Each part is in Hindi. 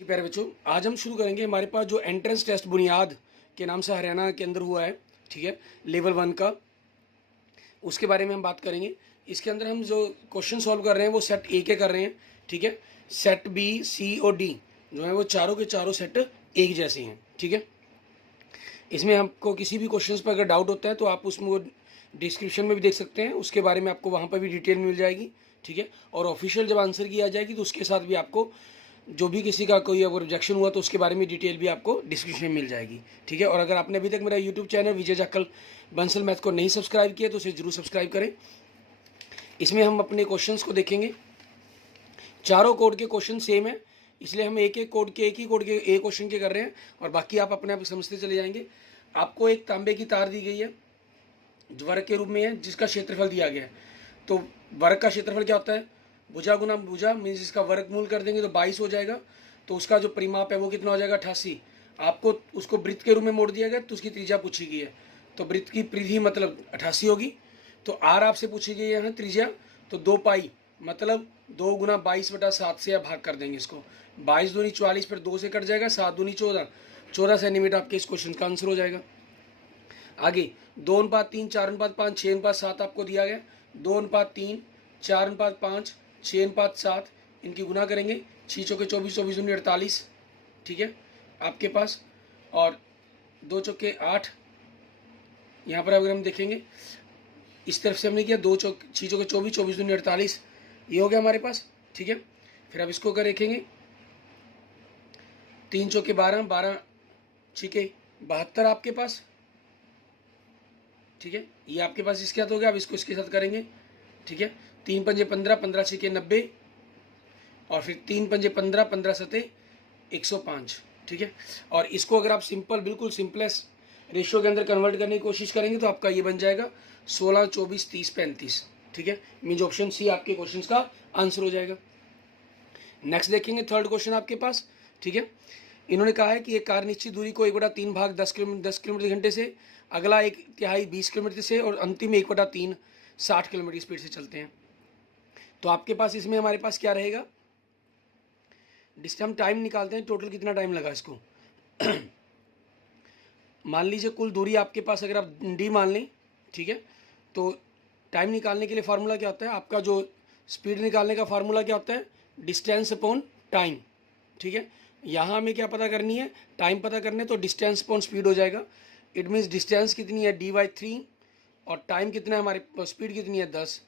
जी प्यारे बच्चों, आज हम शुरू करेंगे। हमारे पास जो एंट्रेंस टेस्ट बुनियाद के नाम से हरियाणा के अंदर हुआ है, ठीक है, लेवल 1 का, उसके बारे में हम बात करेंगे। इसके अंदर हम जो क्वेश्चन सॉल्व कर रहे हैं वो सेट ए के कर रहे हैं, ठीक है। सेट बी, सी और डी जो है वो चारों के चारों सेट एक जैसे हैं, ठीक है। इसमें आपको किसी भी क्वेश्चन पर अगर डाउट होता है तो आप उसमें वो डिस्क्रिप्शन में भी देख सकते हैं, उसके बारे में आपको वहाँ पर भी डिटेल मिल जाएगी, ठीक है। और ऑफिशियल जब आंसर की आ जाएगी तो उसके साथ भी आपको जो भी किसी का कोई अगर रिजेक्शन हुआ तो उसके बारे में डिटेल भी आपको डिस्क्रिप्शन में मिल जाएगी, ठीक है। और अगर आपने अभी तक मेरा यूट्यूब चैनल विजय जाखल बंसल मैथ को नहीं सब्सक्राइब किया तो उसे जरूर सब्सक्राइब करें। इसमें हम अपने क्वेश्चंस को देखेंगे। चारों कोड के क्वेश्चन सेम है, इसलिए हम एक ही कोड के एक क्वेश्चन के कर रहे हैं और बाकी आप अपने आप समझते चले जाएंगे। आपको एक तांबे की तार दी गई है जो वर्ग के रूप में है, जिसका क्षेत्रफल दिया गया है। तो वर्ग का क्षेत्रफल क्या होता है? भुजा गुना भुजा, मीन्स इसका वर्गमूल कर देंगे तो 22 हो जाएगा। तो उसका जो परिमाप है वो कितना हो जाएगा? 88। आपको उसको वृत्त के रूप में मोड़ दिया गया तो उसकी त्रिज्या पूछी गई है, तो वृत्त की परिधि मतलब 88 होगी। तो आर आपसे पूछी गई है यहाँ त्रिज्या, तो 2 पाई मतलब 2 गुना 22/7 से आप भाग कर देंगे इसको। 22 दूनी 44, फिर 2 से कट जाएगा, 7 दूनी 14, 14 सेंटीमीटर आपके इस क्वेश्चन का आंसर हो जाएगा। आगे 2:3, 4:5, 6:7 आपको दिया गया। 2:3, 4:5, 6:7 इनकी गुना करेंगे। 6 चौके 24, 24 दूनी 48, ठीक है आपके पास। और 2 चौके 8, यहाँ पर अगर हम देखेंगे इस तरफ से हमने किया 6 चौके 24, 24 दूनी 48, ये हो गया हमारे पास, ठीक है। फिर अब इसको अगर देखेंगे 3 चौके 12, 12 छीके 72 आपके पास, ठीक है। ये आपके पास इसके साथ हो गया। अब इसको इसके साथ करेंगे, ठीक है। 3 पंजे 15, 15 छीके 90, और फिर 3 पंजे 15, 15 सते 105, ठीक है। और इसको अगर आप सिंपल, बिल्कुल सिंपलेस्ट रेशियो के अंदर कन्वर्ट करने की कोशिश करेंगे तो आपका ये बन जाएगा 16, 24, 30, 35, ठीक है। मीन्स ऑप्शन सी आपके क्वेश्चन का आंसर हो जाएगा। नेक्स्ट देखेंगे थर्ड क्वेश्चन आपके पास, ठीक है। इन्होंने कहा है कि एक कार निश्चित दूरी को 1/3 भाग 10 किलोमीटर घंटे से, अगला 1/3 20 किलोमीटर से, और अंतिम 1/3 60 किलोमीटर स्पीड से चलते हैं। तो आपके पास इसमें हमारे पास क्या रहेगा? हम टाइम निकालते हैं, टोटल कितना टाइम लगा इसको। मान लीजिए कुल दूरी आपके पास अगर आप डी मान लें, ठीक है। तो टाइम निकालने के लिए फार्मूला क्या होता है? आपका जो स्पीड निकालने का फार्मूला क्या होता है? डिस्टेंस अपॉन टाइम, ठीक है। यहाँ हमें क्या पता करनी है? टाइम पता करने, तो डिस्टेंस अपॉन स्पीड हो जाएगा। इट मीन्स डिस्टेंस कितनी है? d/3, और टाइम कितना है हमारे, स्पीड कितनी है? 10।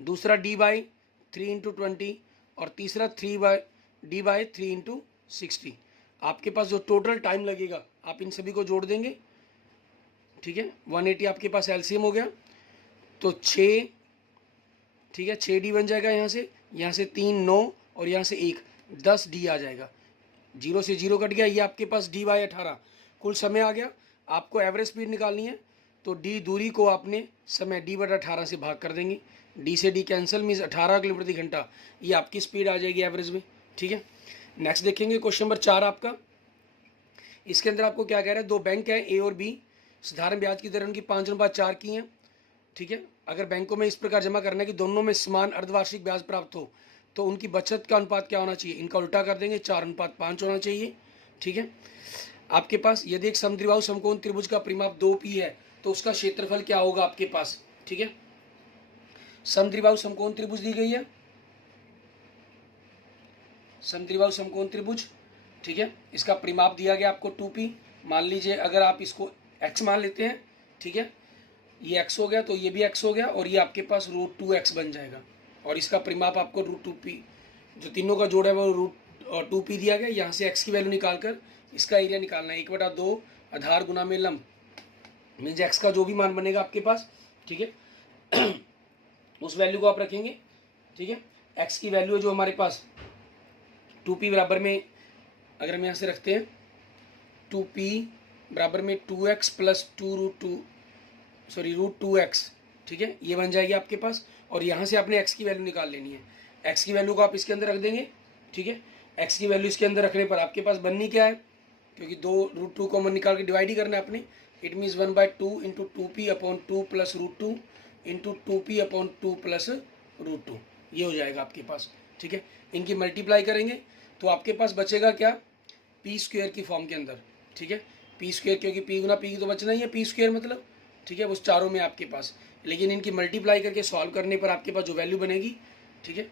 दूसरा d/3 × 20, और तीसरा d/3 × 60। आपके पास जो टोटल टाइम लगेगा आप इन सभी को जोड़ देंगे, ठीक है। 180 आपके पास एलसीएम हो गया, तो 6, ठीक है, 6d बन जाएगा। यहाँ से 3 9, और यहाँ से 1 10d आ जाएगा। 0 से 0 कट गया, ये आपके पास d/18 कुल समय आ गया। आपको एवरेज स्पीड निकालनी है तो d दूरी को आपने समय d/18 से भाग कर देंगे। d से d कैंसिल, मीन्स 18 किलोमीटर प्रति घंटा ये आपकी स्पीड आ जाएगी एवरेज में, ठीक है। नेक्स्ट देखेंगे क्वेश्चन नंबर 4 आपका। इसके अंदर आपको क्या कह रहा है? 2 बैंक हैं ए और बी, साधारण ब्याज की दर उनकी 5:4 की है, ठीक है। अगर बैंकों में इस प्रकार जमा करना है कि दोनों में समान अर्धवार्षिक ब्याज प्राप्त हो तो उनकी बचत का अनुपात क्या होना चाहिए? इनका उल्टा कर देंगे, 4:5 होना चाहिए, ठीक है। आपके पास यदि एक समद्विबाहु समकोण त्रिभुज का परिमाप 2p है तो उसका क्षेत्रफल क्या होगा आपके पास, ठीक है। समद्विबाहु समकोण त्रिभुज दी गई है, समद्विबाहु समकोण त्रिभुज, ठीक है। इसका परिमाप दिया गया आपको 2p। मान लीजिए अगर आप इसको x मान लेते हैं, ठीक है, ये x हो गया तो ये भी x हो गया, और ये आपके पास √2x बन जाएगा। और इसका परिमाप आपको √2p, जो तीनों का जोड़ है वो √2p दिया गया। यहाँ से x की वैल्यू निकाल कर इसका एरिया निकालना है। 1/2 आधार गुना में लंब, मीन्स x का जो भी मान बनेगा आपके पास, ठीक है, उस वैल्यू को आप रखेंगे, ठीक है। x की वैल्यू है जो हमारे पास 2p बराबर में, अगर हम यहाँ से रखते हैं 2p बराबर में 2x प्लस √2x, ठीक है, ये बन जाएगी आपके पास। और यहाँ से आपने x की वैल्यू निकाल लेनी है। x की वैल्यू को आप इसके अंदर रख देंगे, ठीक है। x की वैल्यू इसके अंदर रखने पर आपके पास बननी क्या है? क्योंकि 2 कॉमन निकाल के डिवाइड ही करना है अपने। It means 1/2 × 2p/2 plus √2 × 2p/2 plus √2, ये हो जाएगा आपके पास, ठीक है। इनकी मल्टीप्लाई करेंगे तो आपके पास बचेगा क्या, पी स्क्वेयर की फॉर्म के अंदर, ठीक है, पी स्क्वेयर, क्योंकि पी गुना पी तो बचना ही है, पी स्क्वेयर मतलब, ठीक है, उस चारों में आपके पास, लेकिन इनकी मल्टीप्लाई करके सॉल्व करने पर आपके पास जो वैल्यू बनेगी, ठीक है,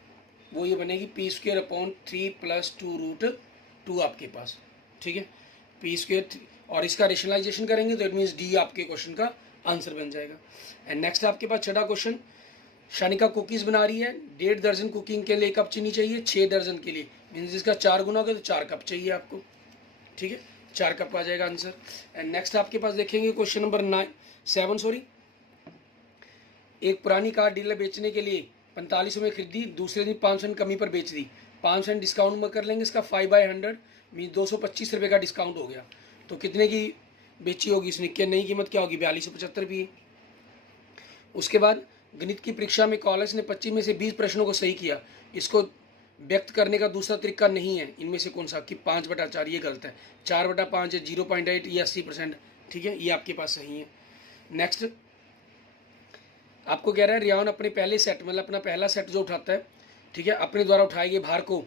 वो ये बनेगी पी स्क्वेयर अपॉन 3 + 2√2 आपके पास, ठीक है, पी स्क्वेयर, और इसका रेशनलाइजेशन करेंगे तो इट मीन्स डी आपके क्वेश्चन का आंसर बन जाएगा। एंड नेक्स्ट आपके पास छठा क्वेश्चन, शानिका कुकीज़ बना रही है, 1.5 दर्जन कुकिंग के लिए कप चीनी चाहिए, 6 दर्जन के लिए, मीन्स इसका 4 गुना होगा तो 4 कप चाहिए आपको, ठीक है, 4 कप आ जाएगा आंसर। एंड नेक्स्ट आपके पास देखेंगे क्वेश्चन नंबर 7, एक पुरानी कार डीलर बेचने के लिए 4500 में खरीदी, दूसरे दिन 500 कमी पर बेच दी, 500 डिस्काउंट में कर लेंगे, इसका 5/100 मीन 225 रुपये का डिस्काउंट हो गया, तो कितने की बेची होगी इसने, क्या नई कीमत क्या होगी, 4275 रुपये। उसके बाद गणित की परीक्षा में कॉलेज ने 25 में से 20 प्रश्नों को सही किया, इसको व्यक्त करने का दूसरा तरीका नहीं है, इनमें से कौन सा, कि 5/4, ये गलत है, 4/5 है, 0.8, ये 80%, ठीक है, ये आपके पास सही है। नेक्स्ट आपको कह रहा है रियान अपने पहले सेट, मतलब अपना पहला सेट जो उठाता है, ठीक है, अपने द्वारा उठाए गए भार को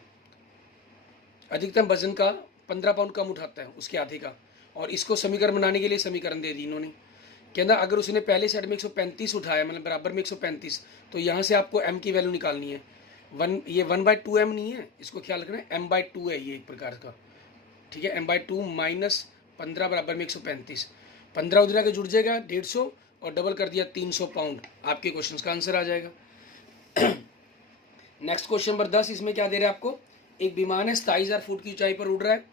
अधिकतम वजन का 15 पाउंड कम उठाता है उसके आधे का, और इसको समीकरण बनाने के लिए समीकरण दे दी इन्होंने। कहना अगर उसने पहले सेट में 135 उठाया, मतलब बराबर में 135, तो यहाँ से आपको m की वैल्यू निकालनी है, ये 1/2 m नहीं है, इसको ख्याल रखना है, m/2 है ये एक प्रकार का, ठीक है, m/2 माइनस 15 बराबर में 135, 15 उधर आके जुड़ जाएगा 150 और डबल कर दिया 300 पाउंड, आपके क्वेश्चन का आंसर आ जाएगा। नेक्स्ट क्वेश्चन नंबर 10, इसमें क्या दे रहे हैं आपको, एक विमान है 27,000 फुट की ऊंचाई पर उड़ रहा है,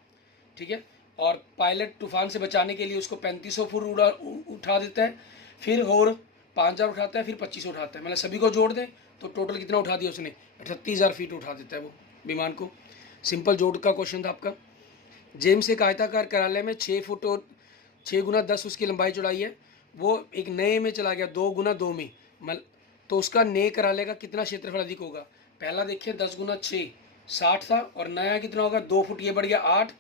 ठीक है, और पायलट तूफान से बचाने के लिए उसको 3500 फुट उठा देता है, फिर और 5000 उठाता है, फिर 2500 उठाता है, मतलब सभी को जोड़ दें तो टोटल कितना उठा दिया उसने, 38,000 फीट उठा देता है वो विमान को। सिंपल जोड़ का क्वेश्चन था आपका। जेम्स एक आयताकार कार्यालय में 6 फुट और 6 गुना 10 उसकी लंबाई चौड़ाई है, वो एक नए में चला गया 2 गुना 2 में, तो उसका नए कार्यालय का कितना क्षेत्रफल अधिक होगा। पहला देखिए 10 गुना 6 60 था, और नया कितना होगा 2 फुट, ये बढ़ गया 8,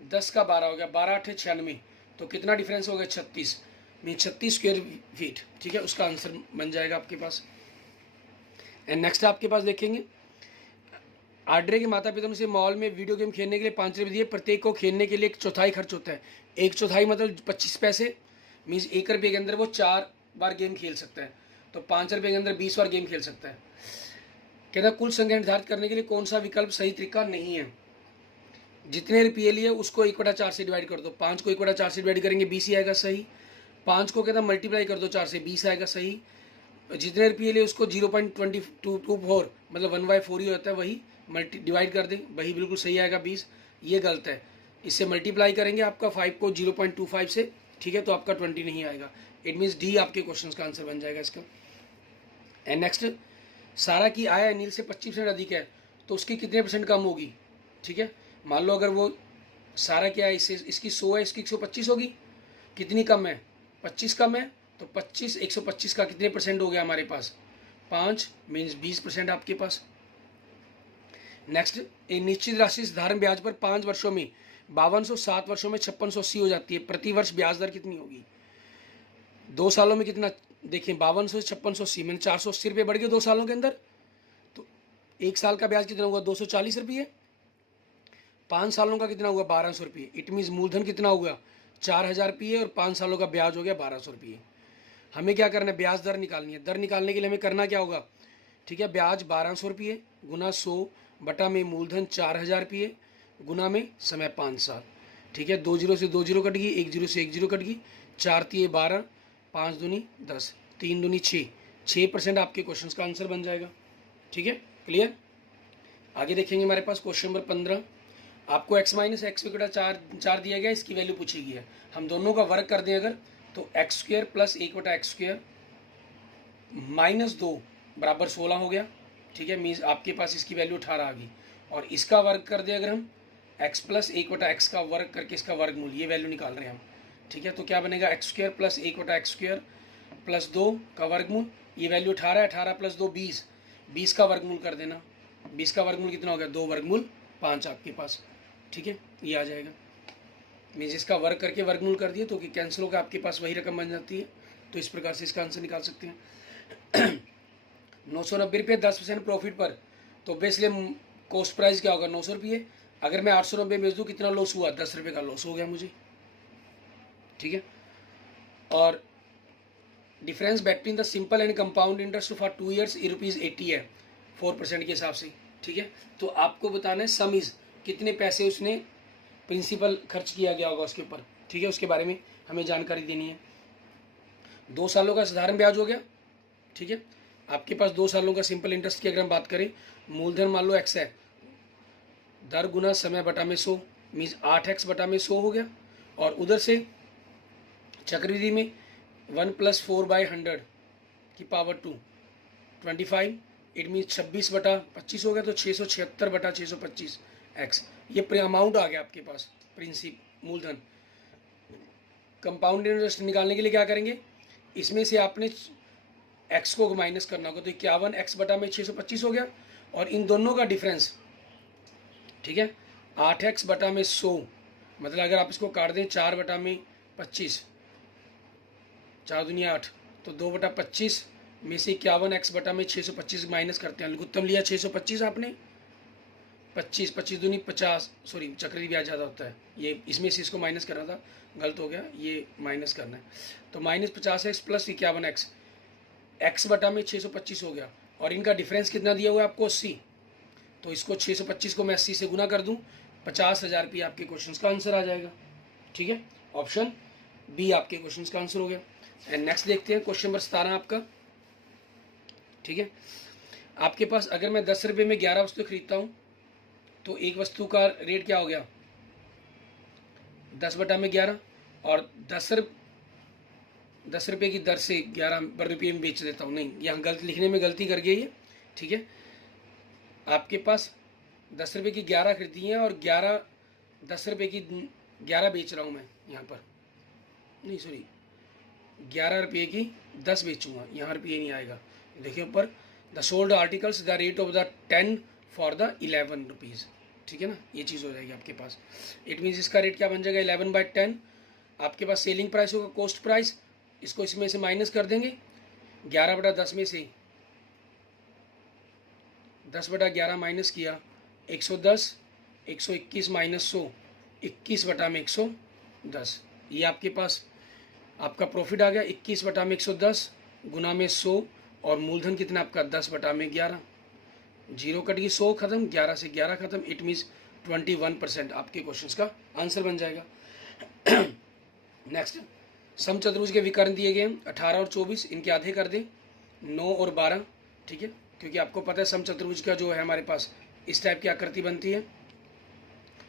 10 का 12 हो गया, 12 8 96, तो कितना डिफरेंस हो गया 36, मीन 36 स्क्वायर फीट, ठीक है, उसका आंसर बन जाएगा आपके पास। एंड नेक्स्ट आपके पास देखेंगे, आड्रे के माता पिता ने उसे मॉल में वीडियो गेम खेलने के लिए 5 रुपये दिए, प्रत्येक को खेलने के लिए 1/4 खर्च होता है, 1/4 मतलब 25 पैसे, मीन्स 1 रुपये के अंदर वो 4 बार गेम खेल सकता है, तो 5 रुपये के अंदर 20 बार गेम खेल सकता है। कहना कुल संख्या निर्धारित करने के लिए कौन सा विकल्प सही तरीका नहीं है, जितने रुपये लिए उसको 1/4 से डिवाइड कर दो, 5 को 1/4 से डिवाइड करेंगे 20 ही आएगा सही, 5 को कहता मल्टीप्लाई कर दो 4 से 20 आएगा सही, जितने रुपये लिए उसको 0.224 मतलब 1/4 ही होता है, वही डिवाइड कर दें, वही बिल्कुल सही आएगा 20, ये गलत है, इससे मल्टीप्लाई करेंगे आपका 5 को 0.25 से, ठीक है, तो आपका 20 नहीं आएगा, इट मीन्स डी आपके क्वेश्चन का आंसर बन जाएगा इसका। एंड नेक्स्ट, सारा की आय अनिल से 25% अधिक है, तो उसकी कितने % कम होगी, ठीक है, मान लो अगर वो सारा क्या है, इससे इसकी 100 है, इसकी 125 होगी, कितनी कम है 25 कम है, तो 25 125 का कितने % हो गया हमारे पास 5, मीन्स 20% आपके पास। नेक्स्ट, एक निश्चित राशि साधारण ब्याज पर 5 वर्षों में 5200, 7 वर्षों में 5680 हो जाती है, प्रति वर्ष ब्याज दर कितनी होगी, 2 सालों में कितना, देखिए 5200 से 5680 में 480 रुपये बढ़ गए 2 सालों के अंदर, तो 1 साल का ब्याज कितना होगा 240 रुपये, 5 सालों का कितना हुआ 1200 रुपये, इट मीन्स मूलधन कितना हुआ 4000 रुपये और 5 सालों का ब्याज हो गया 1200 रुपये। हमें क्या करना है, ब्याज दर निकालनी है, दर निकालने के लिए हमें करना क्या होगा, ठीक है, ब्याज 1200 रुपये गुना 100 बटा में मूलधन 4000 रुपये गुना में समय 5 साल, ठीक है, 2 जीरो से 2 जीरो कट गई, 1 जीरो से 1 जीरो कट गई, 4 तिये 12, 5 दूनी 10, 3 दूनी 6% आपके क्वेश्चन का आंसर बन जाएगा, ठीक है, क्लियर। आगे देखेंगे हमारे पास क्वेश्चन नंबर 15, आपको x माइनस एक्स बटा 4 दिया गया, इसकी वैल्यू पूछी गई है, हम दोनों का वर्क कर दें अगर, तो x² प्लस 1/x² माइनस 2 बराबर 16 हो गया, ठीक है, मीन्स आपके पास इसकी वैल्यू 18 आ गई, और इसका वर्क कर दें अगर हम, x प्लस 1/x का वर्क करके इसका वर्गमूल, ये वैल्यू निकाल रहे हैं हम, ठीक है, तो क्या बनेगा x² प्लस 1/x² प्लस 2 का वर्गमूल, ये वैल्यू 18 है, 18 प्लस 2 20, 20 का वर्गमूल कर देना, 20 का वर्गमूल कितना हो गया 2 वर्गमूल 5 आपके पास, ठीक है, ये आ जाएगा, मीन्स इसका वर्क करके वर्गमूल कर दिए तो कि कैंसिल होकर आपके पास वही रकम बन जाती है, तो इस प्रकार से इसका आंसर निकाल सकते हैं। 990 रुपये 10% प्रॉफिट पर, तो बेसिकली कॉस्ट प्राइस क्या होगा 900 रुपये, अगर मैं 890 बेच दूँ कितना लॉस हुआ, 10 रुपये का लॉस हो गया मुझे, ठीक है। और difference between the simple and compound interest for 2 years ₹80 है 4% के हिसाब से, ठीक है। तो आपको बताना है सम इज कितने पैसे उसने प्रिंसिपल खर्च किया गया होगा उसके ऊपर, ठीक है। उसके बारे में हमें जानकारी देनी है। 2 सालों का साधारण ब्याज हो गया, ठीक है। आपके पास 2 सालों का सिंपल इंटरेस्ट की अगर हम बात करें, मूलधन मान लो x है, दर गुना समय बटा में 100 मीन्स 8x बटा में 100 हो गया। और उधर से चक्रवृद्धि में 1 + 4/100 की पावर 2 25 इट मीन्स 26 बटा 25 हो गया, तो 676 बटा 625 x, ये अमाउंट आ गया आपके पास प्रिंसिप मूलधन। कंपाउंड इंटरेस्ट निकालने के लिए क्या करेंगे, इसमें से आपने x को माइनस करना होगा, तो 51x बटा में 625 हो गया। और इन दोनों का डिफरेंस, ठीक है, 8x बटा में 100, मतलब अगर आप इसको काट दें 4 बटा में 25, 4 दूनी 8, तो 2 बटा 25 में से 51x बटा में 625 माइनस करते हैं। लघुत्तम लिया 625 आपने, 25 दूनी 50, सॉरी चक्रवृद्धि ब्याज ज़्यादा होता है, ये इसमें से इसको माइनस करना था, गलत हो गया, ये माइनस करना है। तो -50x + 51x, x बटा में 625 हो गया। और इनका डिफरेंस कितना दिया हुआ है आपको, 80, तो इसको 625 को मैं 80 से गुना कर दूं, 50,000 रुपये आपके क्वेश्चन का आंसर आ जाएगा, ठीक है। ऑप्शन बी आपके क्वेश्चन का आंसर हो गया। एंड नेक्स्ट देखते हैं क्वेश्चन नंबर 17 आपका, ठीक है। आपके पास अगर मैं 10 रुपये में 11 वस्तु खरीदता हूँ, तो एक वस्तु का रेट क्या हो गया, 10 बटा में 11, और 10 रुपये की दर से 11 रुपये में बेच देता हूँ। नहीं, यहाँ गलत लिखने में गलती कर गई है, ठीक है। आपके पास 10 रुपये की 11 खरीदी है और 10 रुपये की 11 बेच रहा हूँ मैं यहाँ पर, नहीं सॉरी 11 रुपये की 10 बेचूंगा, यहाँ रुपये नहीं आएगा। देखिए ऊपर, the sold articles the rate of the 10 for the 11 rupees, ठीक है ना, ये चीज़ हो जाएगी आपके पास। इट मीन्स इसका रेट क्या बन जाएगा, 11/10। आपके पास सेलिंग प्राइस होगा कॉस्ट प्राइस, इसको इसमें से माइनस कर देंगे, 11 बटा 10 में से 10 बटा 11 माइनस किया, 110, 121 माइनस 100, 21 बटा में 110, ये आपके पास आपका प्रॉफिट आ गया। 21 बटा में 110 गुना में 100, और मूलधन कितना आपका 10 बटा में 11, जीरो कट गई, 100 खत्म, 11 से 11 खत्म, इट मीन्स 21% आपके क्वेश्चन का आंसर बन जाएगा। नेक्स्ट, समचतुर्भुज के विकर्ण दिए गए 18 और 24, इनके आधे कर दें 9 और 12, ठीक है, क्योंकि आपको पता है समचतुर्भुज का जो है हमारे पास इस टाइप की आकृति बनती है,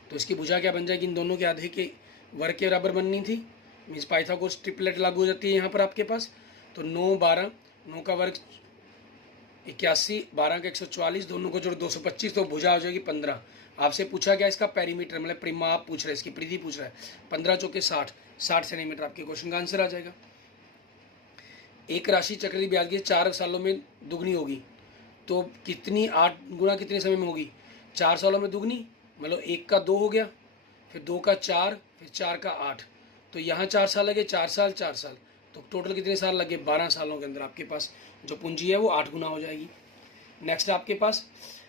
तो इसकी भुजा क्या बन जाएगी, इन दोनों के आधे के वर्ग के बराबर बननी थी, मीन्स पाइथागोरस ट्रिपलेट लागू हो जाती है यहाँ पर आपके पास। तो 9 12, 9 का वर्ग 81, 12 का 144, दोनों को जोड़ 225, तो भुजा हो जाएगी 15। आपसे पूछा गया इसका पेरीमीटर, मतलब परिमाप पूछ रहे हैं, इसकी परिधि पूछ रहा है, 15 चौके 60 सेंटीमीटर आपके क्वेश्चन का आंसर आ जाएगा। एक राशि चक्रवृद्धि ब्याज की 4 सालों में दुगनी होगी, तो कितनी 8 गुना कितने समय में होगी, 4 सालों में दुगनी, मतलब 1 का 2 हो गया, फिर 2 का 4, फिर 4 का 8, तो यहाँ 4 साल लगे, 4 साल 4 साल, तो टोटल कितने साल लगे, 12 सालों के अंदर आपके पास जो पूंजी है वो 8 गुना हो जाएगी। नेक्स्ट आपके पास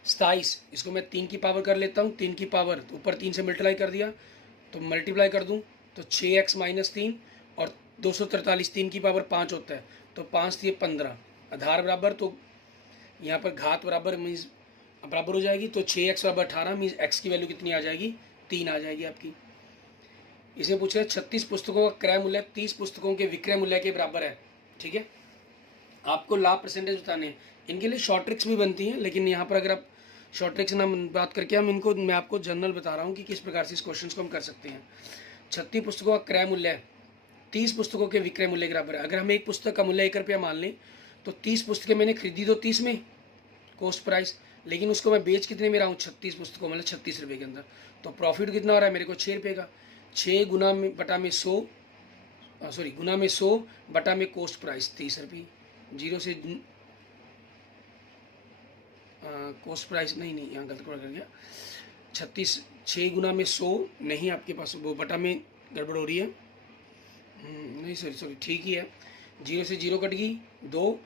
27, इसको मैं 3 की पावर कर लेता हूँ, 3 की पावर तो ऊपर 3 से मल्टीप्लाई कर दिया, तो मल्टीप्लाई कर दूँ तो 6x - 3, और 243 3 की पावर 5 होता है, तो 5 दिए 15, आधार बराबर, तो यहाँ पर घात बराबर मीन्स बराबर हो जाएगी, तो 6x = 18 मीन्स x की वैल्यू कितनी आ जाएगी, 3 आ जाएगी आपकी। इसमें पूछ रहे 36 पुस्तकों का क्रय मूल्य 30 पुस्तकों के विक्रय मूल्य के बराबर है, ठीक है। आपको लाभ परसेंटेज बताने हैं, इनके लिए शॉर्ट ट्रिक्स भी बनती हैं, लेकिन यहाँ पर अगर आप शॉर्ट ट्रिक्स ना बात करके मैं आपको जनरल बता रहा हूँ कि किस प्रकार से इस क्वेश्चन को हम कर सकते हैं। 36 पुस्तकों का क्रय मूल्य 30 पुस्तकों के विक्रय मूल्य के बराबर है। अगर हम एक पुस्तक का मूल्य 1 रुपया मान लें, तो 30 पुस्तकें मैंने खरीदी तो 30 में कॉस्ट प्राइस, लेकिन उसको मैं बेच कितने में रहा हूँ, 36 पुस्तकों, मतलब 36 रुपये के अंदर, तो प्रॉफिट कितना हो रहा है मेरे को, 6 रुपये का। 6 गुना में बटा में 100, सॉरी गुना में 100 बटा में कॉस्ट प्राइस 30 रुपये, जीरो से कॉस्ट प्राइस नहीं यहाँ गलत कर गया, 36, 6 गुना में 100 नहीं, आपके पास वो बटा में गड़बड़ हो रही है, नहीं सॉरी ठीक ही है, जीरो से जीरो कट गई, 2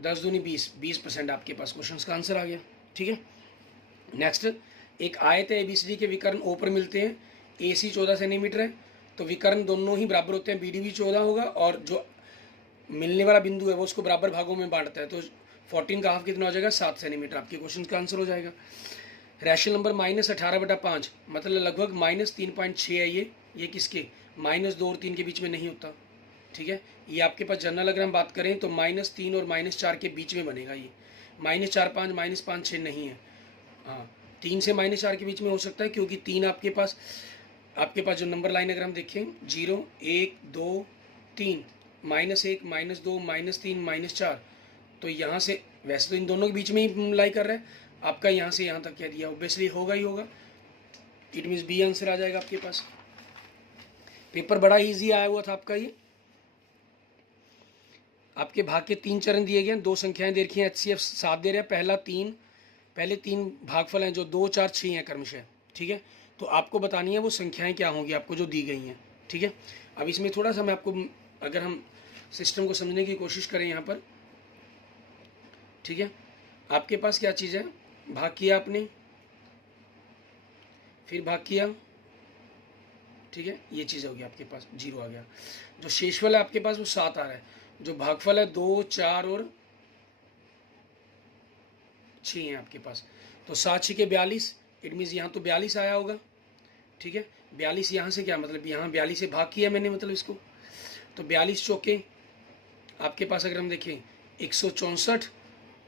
10 दूनी 20, 20% आपके पास क्वेश्चन का आंसर आ गया, ठीक है। नेक्स्ट, एक आयत है ABCD के विकर्ण O पर मिलते हैं, AC 14 सेंटीमीटर है, तो विकर्ण दोनों ही बराबर होते हैं, BD भी 14 होगा, और जो मिलने वाला बिंदु है वो उसको बराबर भागों में बांटता है, तो 14 का हाफ कितना हो जाएगा, 7 सेंटीमीटर। आपके क्वेश्चन का आंसर हो जाएगा। रैशनल नंबर -18/5, मतलब लगभग -3.6 है ये किसके, -2 और 3 के बीच में नहीं होता, ठीक है। ये आपके पास जनरल अगर हम बात करें तो -3 और -4 के बीच में बनेगा ये, -4 5 -5 6 नहीं है। हाँ, 3 से -4 के बीच में हो सकता है, क्योंकि 3 आपके पास जो नंबर लाइन अगर हम देखें 0 1 2 3, -1 -2 -3 -4, तो यहाँ से वैसे तो इन दोनों के बीच में ही लाई कर रहा है, आपका यहाँ से यहाँ तक कह दिया, ऑब्वियसली होगा ही होगा। इट मीन्स बी आंसर आ जाएगा आपके पास। पेपर बड़ा इजी आया हुआ था आपका ये। आपके भाग के 3 चरण दिए गए हैं, 2 संख्याएं दे रखी हैं, HCF 7 दे रहे हैं, पहले 3 भागफल हैं जो 2 4 6 हैं क्रमशः, ठीक है। तो आपको बतानी है वो संख्याएं क्या होंगी आपको जो दी गई हैं, ठीक है। अब इसमें थोड़ा सा मैं आपको, अगर हम सिस्टम को समझने की कोशिश करें यहाँ पर, ठीक है, आपके पास क्या चीज़ है, भाग किया आपने, फिर भाग किया, ठीक है, ये चीज़ होगी आपके पास, 0 आ गया। जो शेषफल है आपके पास वो 7 आ रहा है, जो भागफल है 2 4 और 6 हैं आपके पास, तो 7 6 के 42, इट मीन्स यहाँ तो 42 आया होगा, ठीक है। 42 यहाँ से क्या मतलब, यहाँ 42 से भाग किया मैंने, मतलब इसको, तो 42 चौके आपके पास अगर हम देखें 164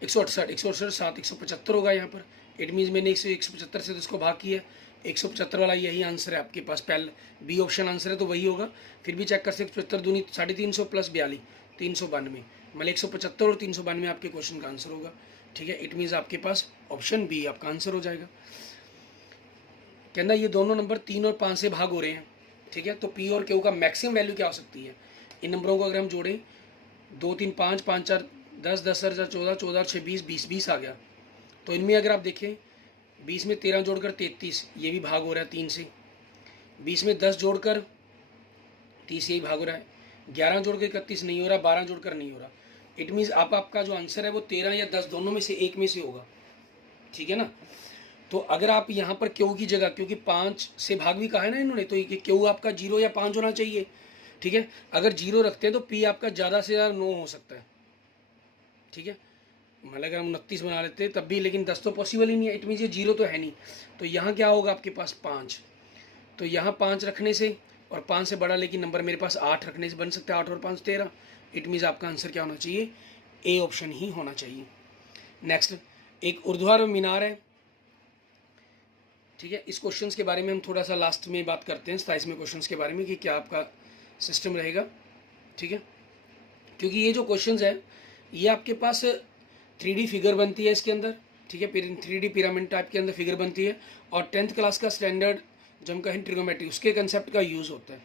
168 168 7 175 होगा यहाँ पर, इट मीन्स मैंने 175 से तो इसको भाग किया, 175 वाला यही आंसर है आपके पास, पहले बी ऑप्शन आंसर है तो वही होगा। फिर भी चेक कर सकते, 75 दूनी 350 प्लस 42 392, मतलब 175 और 392 आपके क्वेश्चन का आंसर होगा, ठीक है। इट मीन्स आपके पास ऑप्शन बी आपका आंसर हो जाएगा। कहना ये दोनों नंबर 3 और 5 से भाग हो रहे हैं, ठीक है, तो पी और क्यू का मैक्सिमम वैल्यू क्या हो सकती है। इन नंबरों को अगर हम जोड़ें 2 3 5 5 4 10 10 4 14 14 6 20 20 20 आ गया, तो इनमें अगर आप देखें 20 में 13 जोड़कर 33, ये भी भाग हो रहा है 3 से, 20 में 10 जोड़कर 30, यही भाग हो रहा है, 11 जोड़कर 31 नहीं हो रहा, 12 जोड़कर नहीं हो रहा। इट मीन्स आपका जो आंसर है वो 13 या 10 दोनों में से एक में से होगा, ठीक है ना। तो अगर आप यहाँ पर क्यू की जगह, क्योंकि 5 से भाग भी कहा है ना इन्होंने, तो ये क्यू आपका 0 या 5 होना चाहिए, ठीक है। अगर 0 रखते हैं तो पी आपका ज़्यादा से ज़्यादा 9 हो सकता है, ठीक है, मतलब अगर हम 29 बना लेते हैं तब भी, लेकिन 10 तो पॉसिबल ही नहीं है, इट मीन्स ये 0 तो है नहीं, तो यहाँ क्या होगा आपके पास 5, तो यहाँ 5 रखने से और 5 से बड़ा लेकिन नंबर मेरे पास 8 रखने से बन सकता है, 8 और 5 13, इट मीन्स आपका आंसर क्या होना चाहिए, ए ऑप्शन ही होना चाहिए। नेक्स्ट, एक ऊर्ध्वाधर मीनार है, ठीक है। इस क्वेश्चन के बारे में हम थोड़ा सा लास्ट में बात करते हैं 27वें क्वेश्चन के बारे में कि क्या आपका सिस्टम रहेगा, ठीक है, क्योंकि ये जो क्वेश्चन है ये आपके पास 3D फिगर बनती है इसके अंदर, ठीक है, 3D पिरामिड टाइप के अंदर फिगर बनती है, और 10th क्लास का स्टैंडर्ड जो हम कहें ट्रिगोमेट्री, उसके कंसेप्ट का यूज़ होता है।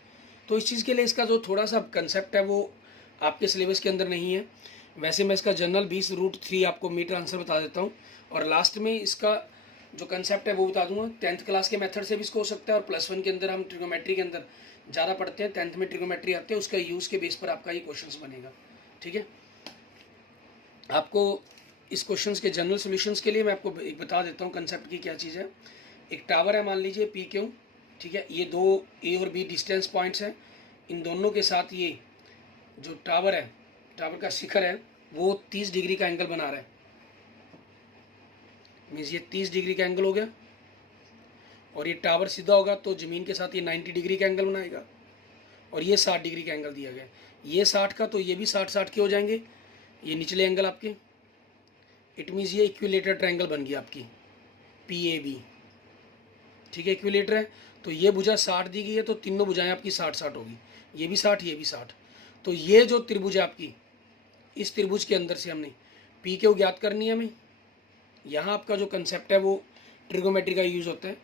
तो इस चीज़ के लिए इसका जो थोड़ा सा कंसेप्ट है वो आपके सिलेबस के अंदर नहीं है। वैसे मैं इसका जनरल 20√3 आपको मीटर आंसर बता देता हूँ, और लास्ट में इसका जो कंसेप्ट है वो बता दूंगा। 10th क्लास के मेथड से भी इसको हो सकता है, और +1 के अंदर हम ट्रिगोमेट्री के अंदर ज़्यादा पढ़ते हैं, 10th में ट्रिगोमेट्री आते हैं, उसका यूज़ के बेस पर आपका ये क्वेश्चन बनेगा, ठीक है। आपको इस क्वेश्चन के जनरल सॉल्यूशंस के लिए मैं आपको एक बता देता हूँ कंसेप्ट की क्या चीज़ है। एक टावर है, मान लीजिए पी क्यू, ठीक है, ये 2 ए और बी डिस्टेंस पॉइंट्स हैं, इन दोनों के साथ ये जो टावर है, टावर का शिखर है वो 30 डिग्री का एंगल बना रहा है, मीन्स ये 30 डिग्री का एंगल हो गया, और ये टावर सीधा होगा तो ज़मीन के साथ ये 90 डिग्री का एंगल बनाएगा, और ये 60 डिग्री का एंगल दिया गया, ये 60 का, तो ये भी 60 60 के हो जाएंगे, ये निचले एंगल आपके, इट मीन्स ये इक्विलेटर ट्रायंगल बन गया आपकी PAB, ठीक है, इक्विलेटर है, तो ये भुजा 60 दी गई है, तो तीनों भुजाएं आपकी 60 60 होगी, ये भी 60 ये भी 60, तो ये जो त्रिभुज है आपकी, इस त्रिभुज के अंदर से हमने PQ ज्ञात करनी है हमें। यहाँ आपका जो कंसेप्ट है वो ट्रिगोमेट्री का यूज़ होता है,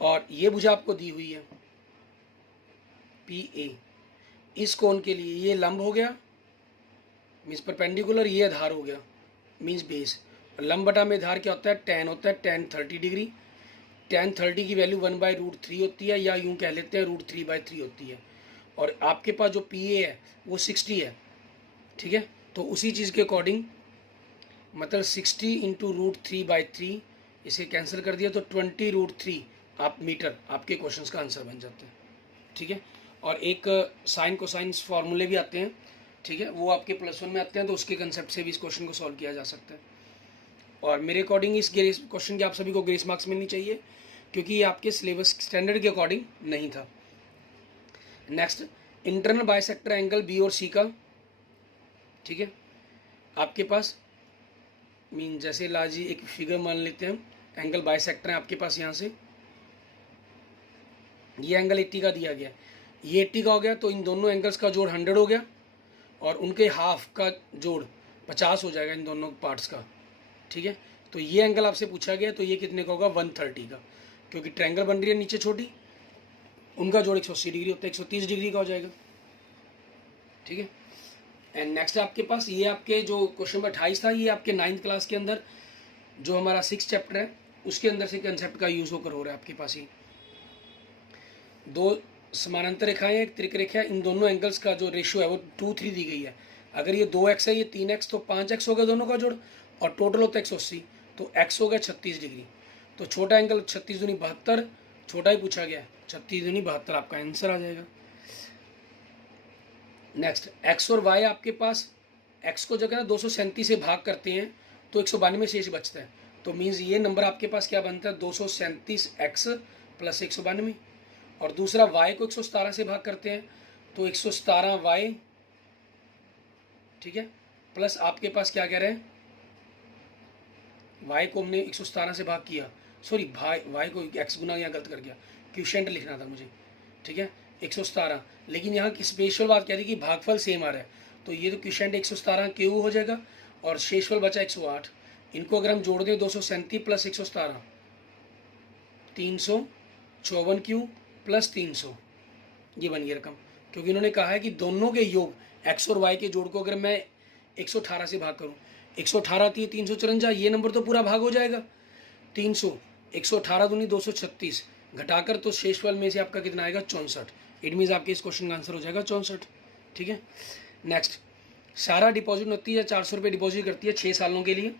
और ये भुजा आपको दी हुई है PA, इस कोण के लिए ये लंब हो गया मीन्स परपेंडिकुलर, ये आधार हो गया मीन्स बेस, लंब बटा में आधार क्या होता है, tan होता है, tan 30 डिग्री, tan 30 की वैल्यू 1/√3 होती है, या यूँ कह लेते हैं √3/3 होती है, और आपके पास जो PA है वो 60 है, ठीक है, तो उसी चीज़ के अकॉर्डिंग मतलब 60 × √3/3 इसे कैंसिल कर दिया तो 20√3 आप मीटर आपके क्वेश्चंस का आंसर बन जाते हैं, ठीक है। और एक साइन कोसाइंस फार्मूले भी आते हैं, ठीक है, वो आपके +1 में आते हैं, तो उसके कंसेप्ट से भी इस क्वेश्चन को सॉल्व किया जा सकता है। और मेरे अकॉर्डिंग इस ग्रेस क्वेश्चन के आप सभी को ग्रेस मार्क्स मिलनी चाहिए, क्योंकि ये आपके सिलेबस स्टैंडर्ड के अकॉर्डिंग नहीं था। Next, internal bisector angle B और सी का, ठीक है, आपके पास मीन जैसे लाजी एक फिगर मान लेते हैं, एंगल बाइसेक्टर है आपके पास, यहाँ से ये एंगल 80 का दिया गया, ये 80 का हो गया, तो इन दोनों एंगल्स का जोड़ 100 हो गया, और उनके हाफ का जोड़ 50 हो जाएगा इन दोनों पार्ट्स का, ठीक है। तो ये एंगल आपसे पूछा गया, तो ये कितने का होगा, 130 का, क्योंकि ट्रायंगल बन रही है नीचे छोटी, उनका जोड़ 180 डिग्री होता है, 130 डिग्री का हो जाएगा, ठीक है। एंड नेक्स्ट आपके पास ये आपके जो क्वेश्चन नंबर 28 था, ये आपके 9th क्लास के अंदर जो हमारा 6th चैप्टर है उसके अंदर से कंसेप्ट का यूज़ होकर हो रहा है आपके पास। ही दो समानांतर रेखाएं, एक त्रिक रेखा है, इन दोनों एंगल्स का जो रेशियो है वो 2:3 दी गई है। अगर ये 2x है, ये 3x, तो 5x हो गया दोनों का जोड़, और टोटल होता है 180, तो x हो गया 36 डिग्री। तो छोटा एंगल 36 दूनी 72, छोटा ही पूछा गया, 36 दूनी 72 आपका आंसर आ जाएगा। नेक्स्ट, x और y आपके पास, x को जगह ना 237 से भाग करते हैं तो 192 शेष बचता है, तो मीन्स ये नंबर आपके पास क्या बनता है, 237x + 192, और दूसरा y को 117 से भाग करते हैं तो 117y, ठीक है, प्लस आपके पास क्या कह रहे हैं, y को हमने 117 से भाग किया, सॉरी y को x गुना, यहाँ गलत कर गया, क्वोशिएंट लिखना था मुझे, ठीक है, 117, लेकिन यहाँ की स्पेशल बात कह रही कि भागफल सेम आ रहा है, तो ये तो क्वोशिएंट 117 क्यू हो जाएगा, और शेषफल बचा 108, इनको अगर हम जोड़ दें 237 + 117, 354 क्यू + 300, ये बन गई रकम, क्योंकि इन्होंने कहा है कि दोनों के योग x और y के जोड़ को अगर मैं 118 से भाग करूँ, 118 थी 354, ये नंबर तो पूरा भाग हो जाएगा, 300, 118 दूनी 236, घटाकर तो शेषफल में से आपका कितना आएगा, 64। इट मीन्स आपके इस क्वेश्चन का आंसर हो जाएगा 64, ठीक है। नेक्स्ट, सारा डिपॉजिट 29,400 रुपये डिपॉजिट करती है 6 सालों के लिए,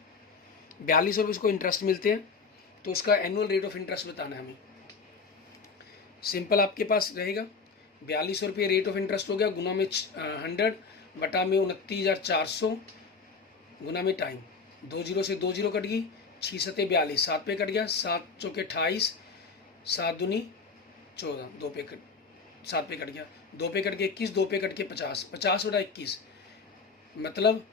42 रुपये उसको इंटरेस्ट मिलते हैं, तो उसका एनुअल रेट ऑफ इंटरेस्ट बताना है हमें। सिंपल आपके पास रहेगा, 42 रुपये रेट ऑफ इंटरेस्ट हो गया, गुना में 100 बटा में 29,400 गुना में टाइम, 2 जीरो से 2 जीरो कट गई, 6 सते 42, 7 पे कट गया, 7 चौके 28, 7 दूनी 14, 2 पे कट, 7 पे कट गया, 2 पे कट के 21, 2 पे कट के 50, 50 बटा 21, मतलब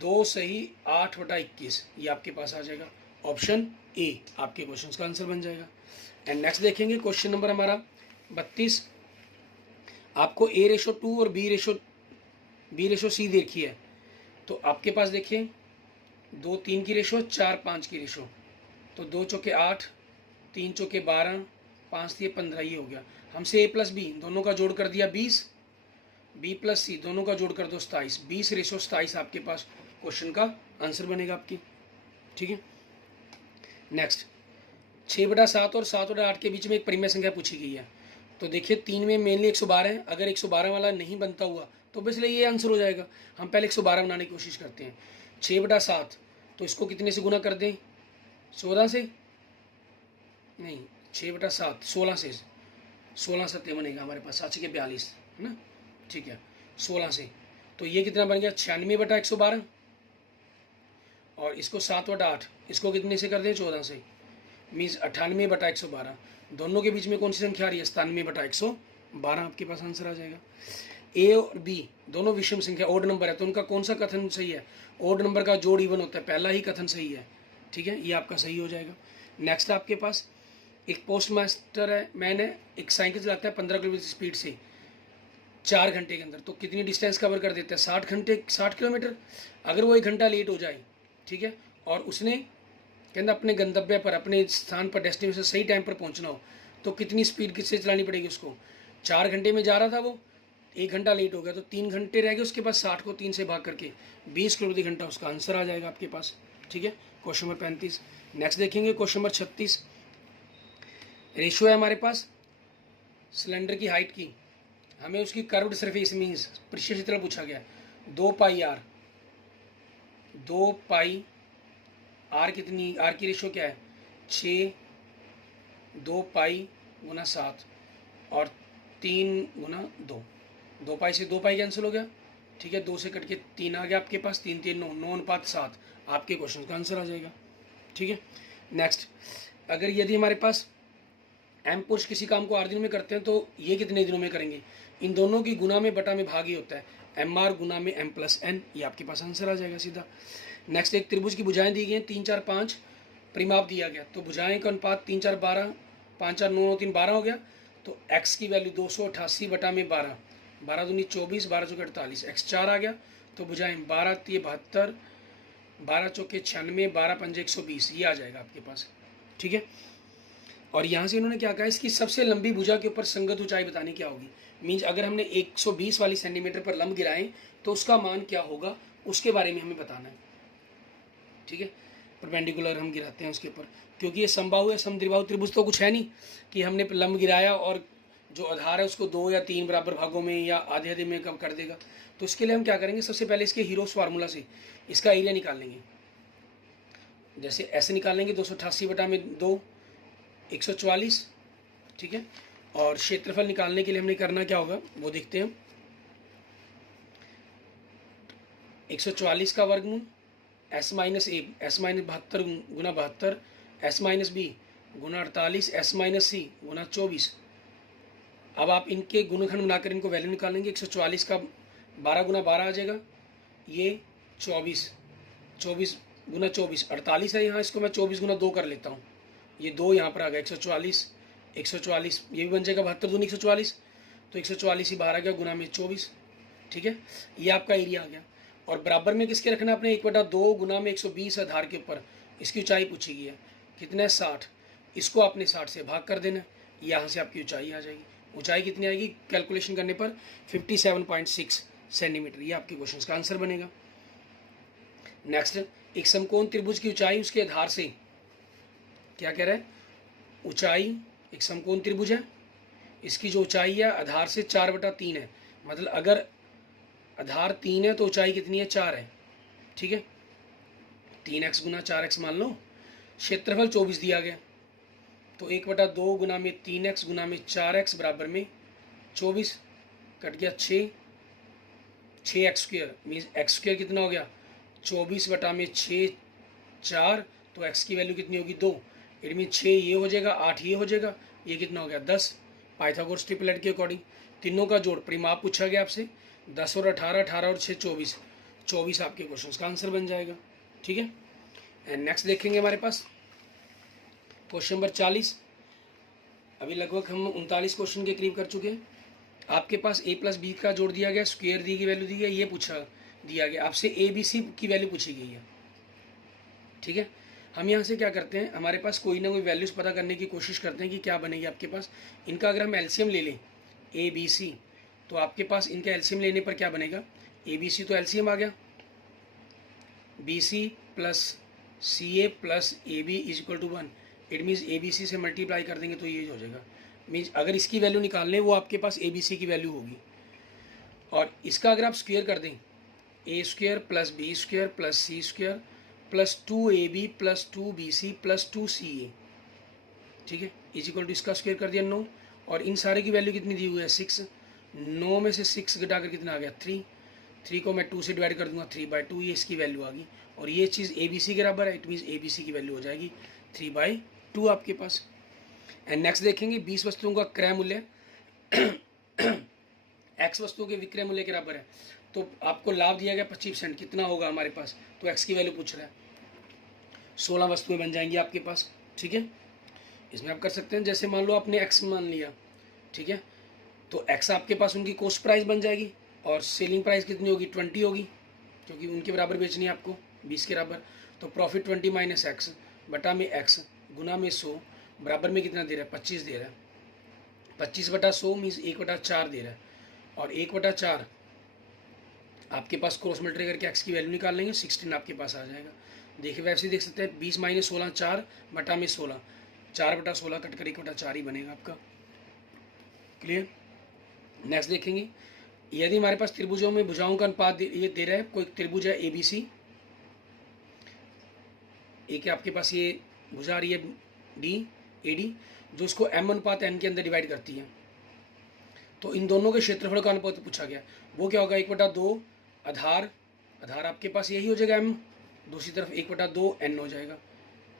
2 सही 8 बटा 21, ये आपके पास आ जाएगा, ऑप्शन ए आपके क्वेश्चन का आंसर बन जाएगा। एंड नेक्स्ट देखेंगे क्वेश्चन नंबर हमारा 32, आपको A/2 और B/C देखी है, तो आपके पास देखिए 2 3 की रेशो, 4 5 की रेशो, तो 2 चौके 8, 3 चौके 12, 5 दिए 15, ये हो गया। हमसे A + B दोनों का जोड़ कर दिया 20, B + C दोनों का जोड़ कर दो 27, 20/27 आपके पास क्वेश्चन का आंसर बनेगा आपकी, ठीक है। नेक्स्ट, 6/7 और 7/8 के बीच में एक परिमेय संख्या पूछी गई है, तो देखिए 3 में मेनली 112 है, अगर 112 वाला नहीं बनता हुआ तो ऑब्वियसली ये आंसर हो जाएगा। हम पहले 112 बनाने की कोशिश करते हैं, 6/7, तो इसको कितने से गुना कर दें, 14 से, नहीं 6/7 16 से, 16 सत्य बनेगा हमारे पास, 7 के 42 है ना, ठीक है, 16 से, तो ये कितना बन गया, 96/112, और इसको 7/8, इसको कितने से कर दें, 14 से, मीन्स 98/112, दोनों के बीच में कौन सी संख्या आ रही है, 97/112, आपके पास आंसर आ जाएगा। ए और बी दोनों विषम संख्या, ओड नंबर है, तो उनका कौन सा कथन सही है, ओड नंबर का जोड़ इवन होता है, पहला ही कथन सही है, ठीक है, ये आपका सही हो जाएगा। नेक्स्ट आपके पास एक पोस्ट मास्टर है, मैंने एक साइकिल चलाता है 15 किलोमीटर स्पीड से 4 घंटे के अंदर, तो कितनी डिस्टेंस कवर कर देता है, 60 किलोमीटर। अगर वो 1 घंटा लेट हो जाए, ठीक है, और उसने कहना अपने गंतव्य पर, अपने स्थान पर, डेस्टिनेशन सही टाइम पर पहुंचना हो, तो कितनी स्पीड किससे चलानी पड़ेगी उसको, 4 घंटे में जा रहा था वो, 1 घंटा लेट हो गया, तो 3 घंटे रह गए उसके पास, 60 को 3 से भाग करके 20 किलोमीटर घंटा उसका आंसर आ जाएगा आपके पास, ठीक है, क्वेश्चन नंबर 35। नेक्स्ट देखेंगे क्वेश्चन नंबर 36, रेशियो है हमारे पास सिलेंडर की हाइट की, हमें उसकी कर्व्ड सरफेस मीन्स पृष्ठीय क्षेत्रफल पूछा गया है, 2πr, 2πr कितनी, आर की रेशियो क्या है 6 2 पाई गुना 7 और 3 गुना 2। 2 पाई से 2 पाई कैंसिल हो गया, ठीक है, 2 से कट के 3 आ गया आपके पास, 3 3 9, 9 अनुपात 7 आपके क्वेश्चन का आंसर आ जाएगा। ठीक है, नेक्स्ट, अगर यदि हमारे पास एम पुरुष किसी काम को आर दिनों में करते हैं तो ये कितने दिनों में करेंगे, इन दोनों की गुना में बटा में भाग ही होता है, एम आर गुना में एम प्लस एन, ये आपके पास आंसर आ जाएगा सीधा। नेक्स्ट, एक त्रिभुज की भुजाएं दी गई हैं 3 4 5, परिमाप दिया गया, तो भुजाएं का अनुपात 3 4 12, 5 4 9 3 12 हो गया, तो एक्स की वैल्यू 288 बटा में 12, 12 दूनी 24, 12 चौके 48, एक्स 4 आ गया, तो भुजाएं 12 3 72, 12 चौके 96, 12 पंजे 120, ये आ जाएगा आपके पास। ठीक है, और यहाँ से इन्होंने क्या कहा, इसकी सबसे लंबी भुजा के ऊपर संगत ऊंचाई बतानी क्या होगी, मीन्स अगर हमने 120 वाली सेंटीमीटर पर लंब गिराएं तो उसका मान क्या होगा, उसके बारे में हमें बताना है। ठीक है, परपेंडिकुलर हम गिराते हैं उसके ऊपर, क्योंकि ये समबाहु या समद्विबाहु त्रिभुज तो कुछ है नहीं कि हमने लंब गिराया और जो आधार है उसको 2 या 3 बराबर भागों में या आधे आधे में कम कर देगा। तो इसके लिए हम क्या करेंगे, सबसे पहले इसके हीरोस फार्मूला से इसका एरिया निकाल लेंगे। जैसे ऐसे निकालेंगे 288 बटा में 2 144, ठीक है, और क्षेत्रफल निकालने के लिए हमने करना क्या होगा वो देखते हैं। 144 का वर्गमूल एस माइनस ए, एस माइनस 72 गुना 72, एस माइनस बी गुना 48, एस माइनस सी गुना 24। अब आप इनके गुणनखंड बनाकर इनको वैल्यू निकालेंगे। 144 का 12 गुना 12 आ जाएगा, ये 24, 24 गुना 24 48 है यहाँ, इसको मैं 24 गुना 2 कर लेता हूँ, ये 2 यहाँ पर आ गया, 144 144, ये भी बन जाएगा 72 दूनी 144, तो 144 ही बाहर आ गया गुना में 24। ठीक है, ये आपका एरिया आ गया। और बराबर में किसके रखना है आपने, 1/2 गुना में 120 आधार के ऊपर, इसकी ऊंचाई पूछी गई है कितना है 60, इसको आपने 60 से भाग कर देना, यहाँ से आपकी ऊंचाई आ जाएगी। ऊंचाई कितनी आएगी कैलकुलेशन करने पर 57.6 सेंटीमीटर, ये आपके क्वेश्चन का आंसर बनेगा। नेक्स्ट, एक समकोण त्रिभुज की ऊंचाई उसके आधार से, क्या कह रहा है, ऊंचाई एक समकोण त्रिभुज है, इसकी जो ऊंचाई है आधार से 4/3 है, मतलब अगर आधार 3 है तो ऊंचाई कितनी है 4 है। ठीक है, 3x गुना 4x मान लो, क्षेत्रफल 24 दिया गया, तो 1/2 गुना में 3x गुना में 4x बराबर में 24, कट गया 6x square, means x square कितना हो गया 24 बटा में 6 4, तो x की वैल्यू कितनी होगी 2, इट मीन 6 ये हो जाएगा, 8 ये हो जाएगा, ये कितना हो गया 10। पाइथागोरस ट्रिपलेट के अकॉर्डिंग तीनों का जोड़, परिमाप पूछा गया आपसे, 10 और 18, 18 और 6 24, 24 आपके क्वेश्चन का आंसर बन जाएगा। ठीक है, एंड नेक्स्ट देखेंगे हमारे पास क्वेश्चन नंबर 40। अभी लगभग हम 39 क्वेश्चन के करीब कर चुके हैं। आपके पास a प्लस बी का जोड़ दिया गया, स्क्वायर दी गई वैल्यू दी गई, ये पूछा दिया गया आपसे ए बी सी की वैल्यू पूछी गई है। ठीक है, हम यहाँ से क्या करते हैं, हमारे पास कोई ना कोई वैल्यूज़ पता करने की कोशिश करते हैं कि क्या बनेगी आपके पास। इनका अगर हम एलसीएम ले लें ए बी सी, तो आपके पास इनका एलसीएम लेने पर क्या बनेगा, ए बी सी तो एलसीएम आ गया, B C plus C A plus A B is equal to 1, it means A B C से मल्टीप्लाई कर देंगे तो ये हो जाएगा। मीन्स अगर इसकी वैल्यू निकाल लें वो आपके पास ए बी सी की वैल्यू होगी, और इसका अगर आप स्क्वायर कर दें, A square plus B square plus C square plus 2ab plus 2bc plus 2ca, ठीक है, इज इक्वल टू इसका स्क्वायर कर दिया 9, और इन सारे की वैल्यू कितनी दी हुई है 6, 9 में से 6 घटाकर कितना आ गया 3, 3 को मैं 2 से डिवाइड कर दूंगा 3/2, ये इसकी वैल्यू आ गई, और ये चीज़ ए बी सी के बराबर है, it means A B C की वैल्यू हो जाएगी 3/2 आपके पास। एंड नेक्स्ट देखेंगे 20 वस्तुओं का क्रय मूल्य x वस्तुओं के विक्रय मूल्य के बराबर है, तो आपको लाभ दिया गया 25%, कितना होगा हमारे पास, तो x की वैल्यू पूछ रहा है, 16 वस्तुएं बन जाएंगी आपके पास। ठीक है, इसमें आप कर सकते हैं, जैसे मान लो आपने x मान लिया, ठीक है, तो x आपके पास उनकी कॉस्ट प्राइस बन जाएगी, और सेलिंग प्राइस कितनी होगी 20 होगी, क्योंकि उनके बराबर बेचनी है आपको 20 के बराबर, तो प्रॉफिट 20 माइनस x बटा में x गुना में 100 बराबर में कितना दे रहा है 25 दे रहा है, 25/100 मीन्स 1/4 दे रहा है, और 1/4 आपके पास क्रॉस मल्टीप्लाई करके x की वैल्यू निकाल लेंगे, 16 आपके पास आ जाएगा। देखिए वैसे ही देख सकते हैं 20 माइनस 16 4 बटा में 16, 4/16 कट कर 1/4 ही बनेगा आपका। क्लियर। नेक्स्ट देखेंगे, यदि हमारे पास त्रिभुजों में भुजाओं का अनुपात ये दे रहा है, कोई त्रिभुज है ABC, एक आपके पास ये भुजा आ रही है डी ए डी, जो इसको m अनुपात n के अंदर डिवाइड करती है। तो इन दोनों के क्षेत्रफल का अनुपात पूछा गया, वो क्या होगा 1/2 आधार, आधार आपके पास यही हो जाएगा m, दूसरी तरफ 1/2 n हो जाएगा।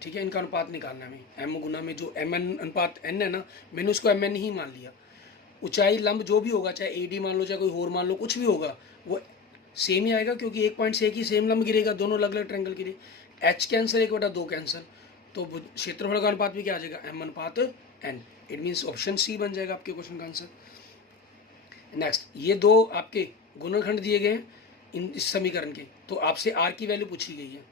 ठीक है, इनका अनुपात निकालना है हमें, m गुना में जो mn अनुपात n है ना, मैंने उसको mn ही मान लिया। ऊंचाई लंब जो भी होगा, चाहे AD मान लो चाहे कोई और मान लो, कुछ भी होगा वो सेम ही आएगा, क्योंकि एक पॉइंट से एक ही सेम लंब गिरेगा, दोनों अलग अलग ट्रायंगल गिरे। h कैंसर 1/2 कैंसर, तो क्षेत्रफल का अनुपात भी क्या आ जाएगा m अनुपात n। It means option C बन जाएगा आपके क्वेश्चन का आंसर। नेक्स्ट, ये दो आपके गुणनखंड दिए गए हैं इस समीकरण के, तो आपसे r की वैल्यू पूछी गई है।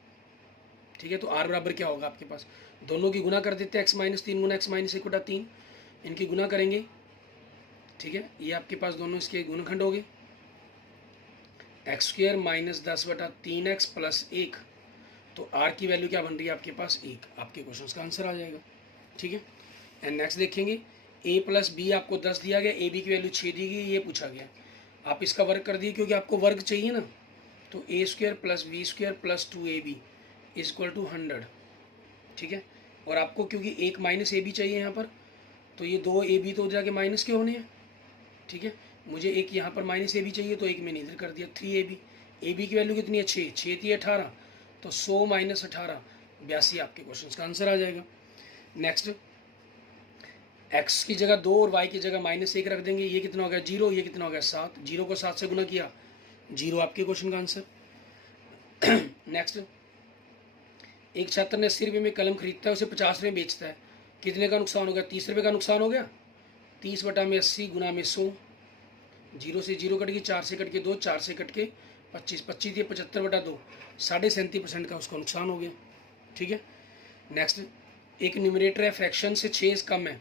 ठीक है, तो r बराबर क्या होगा आपके पास, दोनों की गुना कर देते हैं, x-3 गुना x-1/3, इनकी गुना करेंगे। ठीक है, ये आपके पास दोनों इसके गुणनखंड हो गए, x² - 10/3x + 1, तो r की वैल्यू क्या बन रही है आपके पास 1, आपके क्वेश्चन का आंसर आ जाएगा। ठीक है, एंड नेक्स्ट देखेंगे, a + b आपको 10 दिया गया, ab की वैल्यू 6 दी गई, ये पूछा गया, आप इसका वर्ग कर दिए क्योंकि आपको वर्ग चाहिए ना, तो a² + b² + 2ab = 100। ठीक है, और आपको क्योंकि एक -ab चाहिए यहाँ पर, तो ये 2ab तो जाके माइनस के होने हैं। ठीक है, मुझे एक यहाँ पर -ab चाहिए, तो एक मैंने इधर कर दिया 3ab। ab की वैल्यू कितनी है 6, 6 थी 18, तो 100 - 18 82 आपके क्वेश्चन का आंसर आ जाएगा। नेक्स्ट, x की जगह 2 और y की जगह -1 रख देंगे, ये कितना हो गया 0, ये कितना हो गया 7, 0 को 7 से गुना किया 0 आपके क्वेश्चन का आंसर। नेक्स्ट, एक छात्र ने 80 रुपये में कलम खरीदता है, उसे 50 रुपये में बेचता है, कितने का नुकसान हो गया 30 रुपये का नुकसान हो गया। 30/80 गुना में 100, 0 से 0 कट गई, 4 से कट के 2, 4 से कट के 25, 25 थी 75/2, 37.5% का उसका नुकसान हो गया। ठीक है, नेक्स्ट, एक न्यूमरेटर है, फ्रैक्शन से 6 कम है,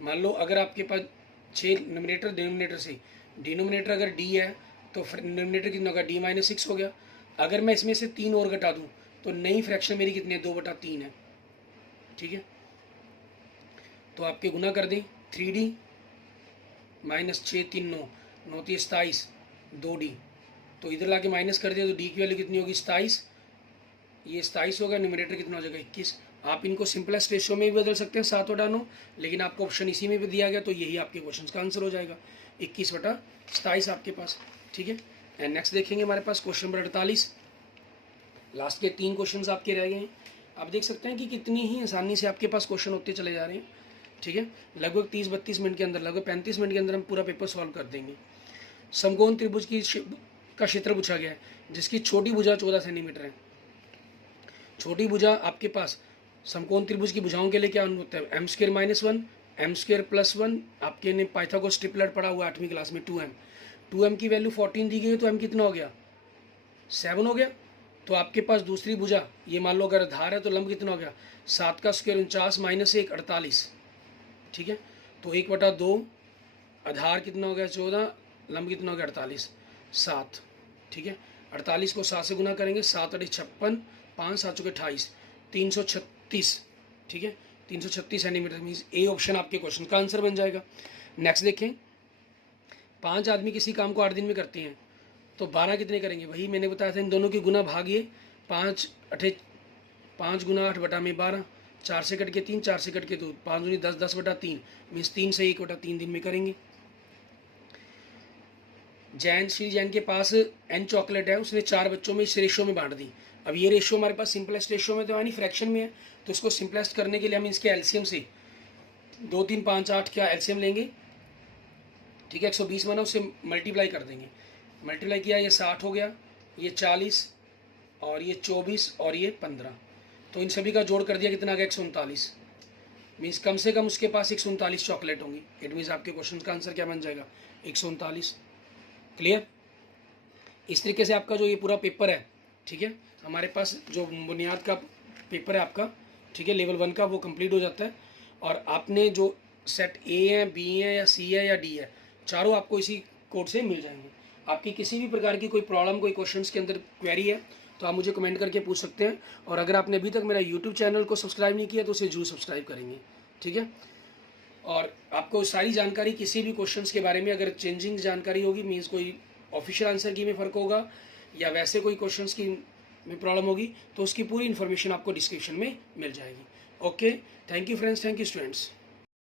मान लो अगर आपके पास 6 न्यूमरेटर, डिनोमिनेटर से, डिनोमिनेटर अगर d है तो न्यूमरेटर कितना होगा d-6 हो गया। अगर मैं इसमें से 3 और घटा दूँ तो नई फ्रैक्शन मेरी कितनी है 2/3 है। ठीक है, तो आपके गुना कर दें, 3d - 6 3 9 9 3 27 2d, तो इधर लाके माइनस कर दिया तो d की वैल्यू कितनी होगी 27, ये 27 होगा, न्यूमरेटर कितना हो जाएगा 21। आप इनको सिंपलेस्ट रेशियो में भी बदल सकते हैं 7/9, लेकिन आपको ऑप्शन इसी में भी दिया गया, तो यही आपके क्वेश्चन का आंसर हो जाएगा 21/27 आपके पास। ठीक है, एंड नेक्स्ट देखेंगे हमारे पास क्वेश्चन नंबर 48, लास्ट के 3 क्वेश्चन आपके रह गए हैं। आप देख सकते हैं कि कितनी ही आसानी से आपके पास क्वेश्चन होते चले जा रहे हैं। ठीक है, लगभग 30-32 मिनट के अंदर, लगभग 35 मिनट के अंदर हम पूरा पेपर सॉल्व कर देंगे। समकोण त्रिभुज का क्षेत्र पूछा गया है, जिसकी छोटी भुजा 14 सेंटीमीटर है। छोटी भुजा आपके पास समकोण त्रिभुज की भुजाओं के लिए क्या होता है, m² - 1 m² + 1, आपके ने पाइथागोरस ट्रिपलेट पढ़ा हुआ 8वीं क्लास में, 2m की वैल्यू 14 दी गई है, तो m कितना हो गया 7 हो गया। तो आपके पास दूसरी भुजा, ये मान लो अगर आधार है तो लंब कितना हो गया 7 का स्क्वायर 49 - 1 48। ठीक है, तो 1/2 आधार कितना हो गया 14, लंब कितना हो गया 48 7। ठीक है, 48 को 7 से गुना करेंगे, 7 × 8 = 56, 5 7 × 28 336। ठीक है, 336 सेंटीमीटर, मीन्स ए ऑप्शन आपके क्वेश्चन का आंसर बन जाएगा। नेक्स्ट देखें, 5 आदमी किसी काम को 8 दिन में करते हैं, तो 12 कितने करेंगे, वही मैंने बताया था, इन दोनों की गुना भागिए 5 × 8 = 12, 4 से कट के 3, 4 से कट के 2, 5 दूनी 10, 10/3, मीन्स 3 से 1/3 दिन में करेंगे। श्री जैन के पास n चॉकलेट है, उसने 4 बच्चों में इस रेशियो में बांट दी। अब ये रेशियो हमारे पास सिंपलेस्ट रेशियो में तो यानी फ्रैक्शन में है, तो इसको सिंपलेस्ट करने के लिए हम इसके एलसीएम से 2 3 5 8 क्या एलसीएम लेंगे। ठीक है, 120 बना, उससे मल्टीप्लाई कर देंगे, मल्टीप्लाई किया ये 60 हो गया, ये 40 और ये 24 और ये 15, तो इन सभी का जोड़ कर दिया, कितना आ गया 139, मीन्स कम से कम उसके पास 139 चॉकलेट होंगी। इट मीन्स आपके क्वेश्चन का आंसर क्या बन जाएगा 139। क्लियर, इस तरीके से आपका जो ये पूरा पेपर है, ठीक है, हमारे पास जो बुनियाद का पेपर है आपका, ठीक है, लेवल 1 का, वो कंप्लीट हो जाता है। और आपने जो सेट ए है, बी है या सी है या डी है, चारों आपको इसी कोड से मिल जाएंगे। आपकी किसी भी प्रकार की कोई प्रॉब्लम, कोई क्वेश्चंस के अंदर क्वेरी है तो आप मुझे कमेंट करके पूछ सकते हैं। और अगर आपने अभी तक मेरा यूट्यूब चैनल को सब्सक्राइब नहीं किया तो उसे जरूर सब्सक्राइब करेंगे। ठीक है, और आपको सारी जानकारी किसी भी क्वेश्चंस के बारे में अगर चेंजिंग जानकारी होगी, मीन्स कोई ऑफिशियल आंसर की में फ़र्क होगा या वैसे कोई क्वेश्चंस की में प्रॉब्लम होगी, तो उसकी पूरी इन्फॉर्मेशन आपको डिस्क्रिप्शन में मिल जाएगी। Okay, thank you friends, thank you students.